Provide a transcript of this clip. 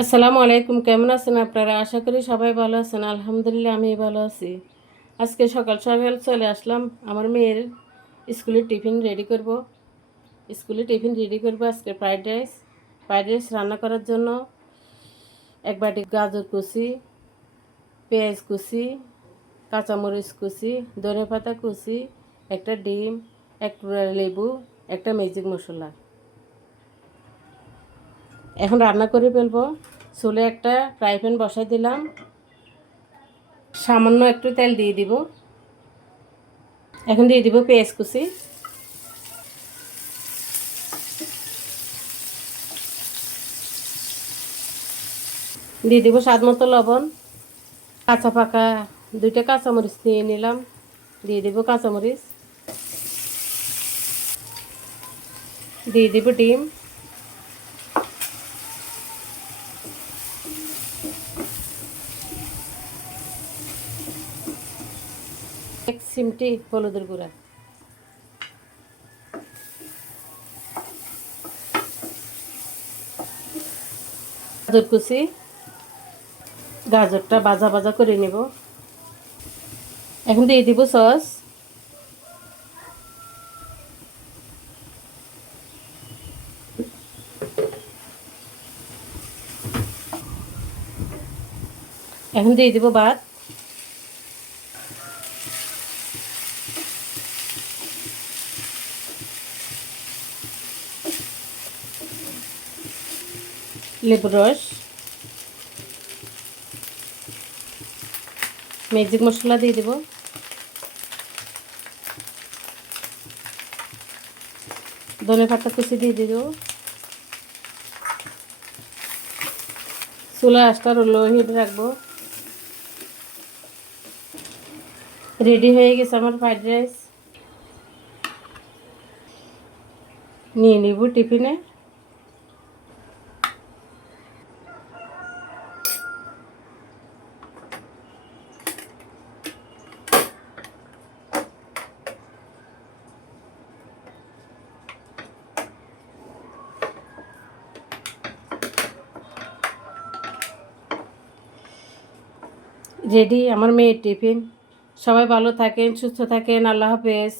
আসসালামু আলাইকুম, কেমন আছেন আপনারা? আশা করি সবাই ভালো আছেন। আলহামদুলিল্লাহ আমি ভালো আছি। আজকে সকাল সকাল চলে আসলাম আমার মেয়ের স্কুলে টিফিন রেডি করব। আজকে ফ্রাইড রাইস রান্না করার জন্য এক বাটি গাজর কুচি, পেঁয়াজ কুচি, কাঁচামরিচ কুচি, ধনেপাতা কুচি, একটা ডিম, এক টুকরা লেবু, একটা ম্যাজিক মশলা। এখন রান্না করে ফেলবো। চুলে একটা ফ্রাই প্যান বসাই দিলাম, সামান্য একটু তেল দিয়ে দিব। এখন দিয়ে দিব পেঁয়াজ কুচি, দিয়ে দিব স্বাদ মতো লবণ, কাঁচা পাকা দুইটা কাঁচামরিচ নিয়ে নিলাম, দিয়ে দিব কাঁচামরিচ, দিয়ে দিব ডিম, এক চিমটি হলুদের গুঁড়া, গাজর কুচি, গাজরটা ভাজা ভাজা করে নেব। এখন দিয়ে দিব সস, এখন দিয়ে দিব ভাত, লেবুর রস, ম্যাজিক মশলা দিয়ে দিব, ধনেপাতা কুচি দিয়ে দিব। চুলা আঁচটা লো হিটে রাখবো। রেডি হয়ে গেছে আমার ফ্রাইড রাইস। নিয়ে নিব টিফিনে। রেডি আমার মেয়ের টিফিন। সবাই ভালো থাকেন, সুস্থ থাকেন। আল্লাহ হাফেজ।